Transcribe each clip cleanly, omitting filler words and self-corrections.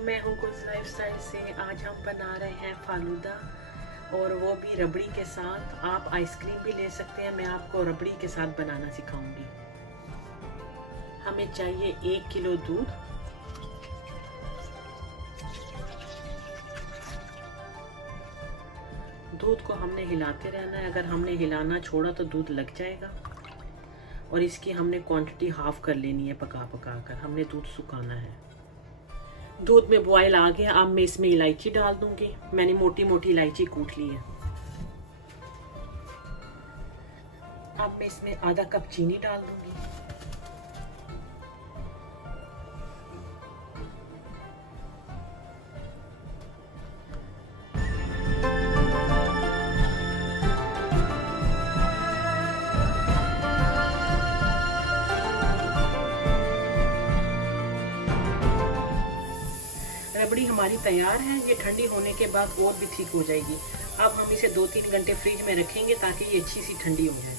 मैं हूँ कुछ लाइफस्टाइल से। आज हम बना रहे हैं फालूदा, और वो भी रबड़ी के साथ। आप आइसक्रीम भी ले सकते हैं, मैं आपको रबड़ी के साथ बनाना सिखाऊंगी। हमें चाहिए 1 किलो दूध, दूध को हमने हिलाते रहना है। अगर हमने हिलाना छोड़ा तो दूध लग जाएगा। और इसकी हमने क्वांटिटी हाफ कर लेनी है, पका पका कर हमने दूध सुखाना है। दूध में बॉयल आ गया, अब मैं इसमें इलायची डाल दूंगी। मैंने मोटी मोटी इलायची कूट ली है। अब मैं इसमें आधा कप चीनी डाल दूंगी। रबड़ी हमारी तैयार है। ये ठंडी होने के बाद और भी ठीक हो जाएगी। अब हम इसे 2-3 घंटे फ्रिज में रखेंगे ताकि ये अच्छी सी ठंडी हो जाए।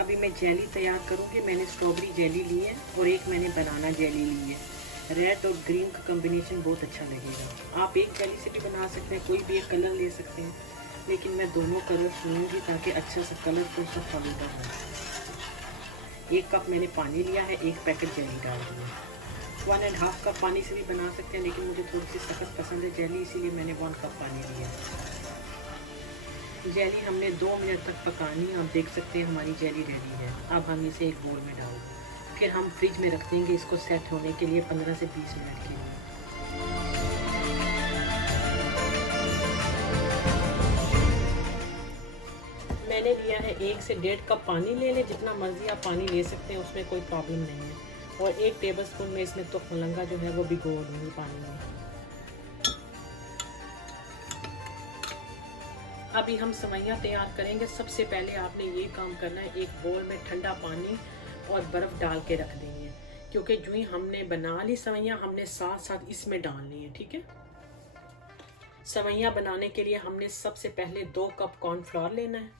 अभी मैं जेली तैयार करूंगी। मैंने स्ट्रॉबेरी जेली ली है और एक मैंने बनाना जेली ली है। रेड और ग्रीन का कॉम्बिनेशन बहुत अच्छा लगेगा। आप एक जेली से भी बना सकते हैं, कोई भी एक कलर ले सकते हैं, लेकिन मैं दोनों कलर चुनूंगी ताकि अच्छा सा कलरफुल सा फालूदा हो। 1 कप मैंने पानी लिया है, 1 पैकेट जेली डाल दी है। 1.5 कप पानी से भी बना सकते हैं, लेकिन मुझे थोड़ी सी सख्त पसंद है जेली, इसीलिए मैंने 1 कप पानी लिया है। जेली हमने 2 मिनट तक पकानी है। आप देख सकते हैं हमारी जेली रेडी है। अब हम इसे एक बोल में डाल दें, फिर हम फ्रिज में रख देंगे इसको सेट होने के लिए 15 से 20 मिनट के लिए। मैंने लिया है 1 से 1.5 कप पानी। ले लें जितना मर्जी आप पानी ले सकते हैं, उसमें कोई प्रॉब्लम नहीं है। और 1 टेबलस्पून में इसमें तो मलंगा जो है वो भिगो दूंगी पानी में। अभी हम सेवइयाँ तैयार करेंगे। सबसे पहले आपने ये काम करना है, एक बोल में ठंडा पानी और बर्फ़ डाल के रख देनी है, क्योंकि जो ही हमने बना ली सेवइयाँ, हमने साथ साथ इसमें डालनी है। ठीक है। सेवइयाँ बनाने के लिए हमने सबसे पहले 2 कप कॉर्नफ्लोर लेना है।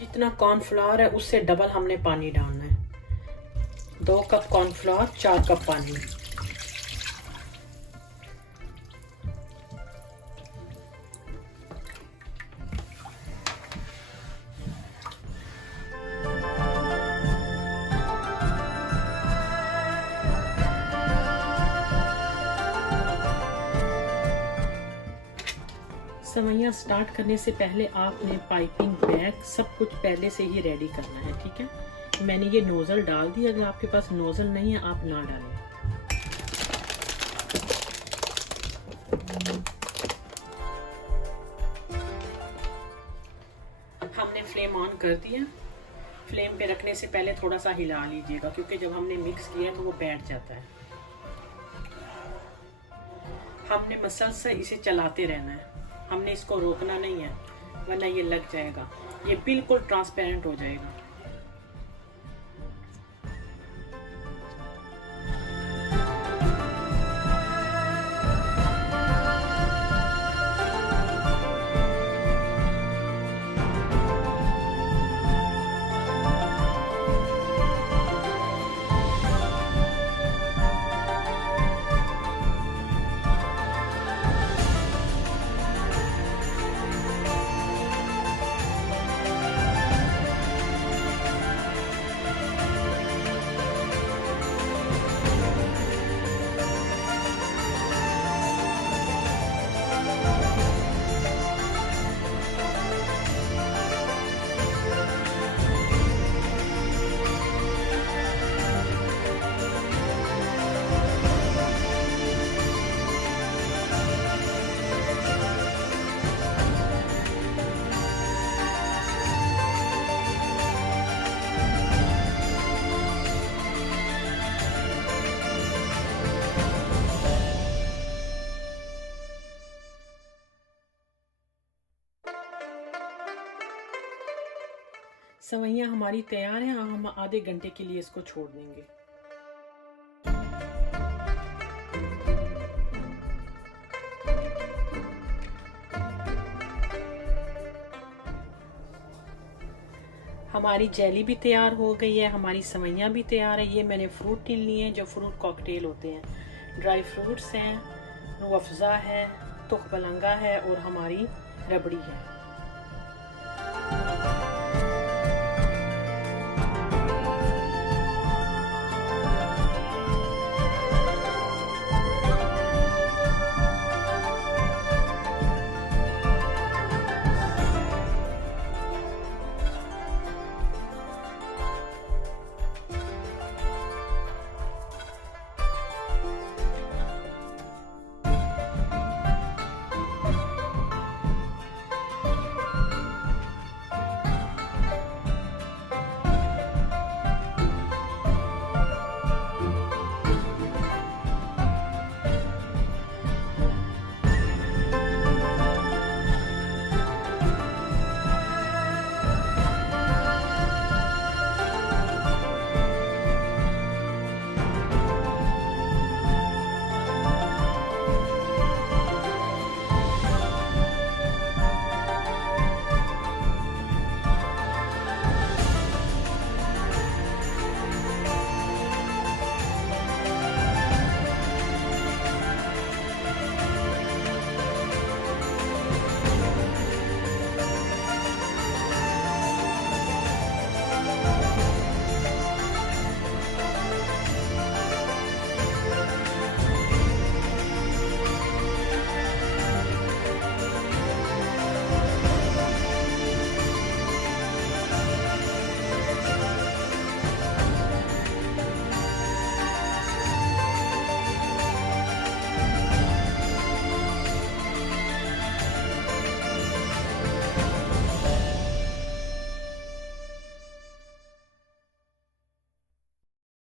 जितना कॉर्नफ्लोर है उससे डबल हमने पानी डालना है। 2 कप कॉर्नफ्लोर, 4 कप पानी। सेवइयाँ स्टार्ट करने से पहले आपने पाइपिंग बैग सब कुछ पहले से ही रेडी करना है। ठीक है। मैंने ये नोज़ल डाल दी। अगर आपके पास नोज़ल नहीं है आप ना डालें। हमने फ्लेम ऑन कर दिया। फ्लेम पे रखने से पहले थोड़ा सा हिला लीजिएगा, क्योंकि जब हमने मिक्स किया तो वो बैठ जाता है। हमने मसलसल इसे चलाते रहना है, हमने इसको रोकना नहीं है, वरना ये लग जाएगा। ये बिल्कुल ट्रांसपेरेंट हो जाएगा। सेवइयाँ हमारी तैयार हैं। हम आधे घंटे के लिए इसको छोड़ देंगे। हमारी जेली भी तैयार हो गई है, हमारी सेवइयाँ भी तैयार है। ये मैंने फ्रूट टिन लिए हैं जो फ्रूट कॉकटेल होते हैं। ड्राई फ्रूट्स हैं, रूह अफ़ज़ा है, तुख बलंगा है और हमारी रबड़ी है।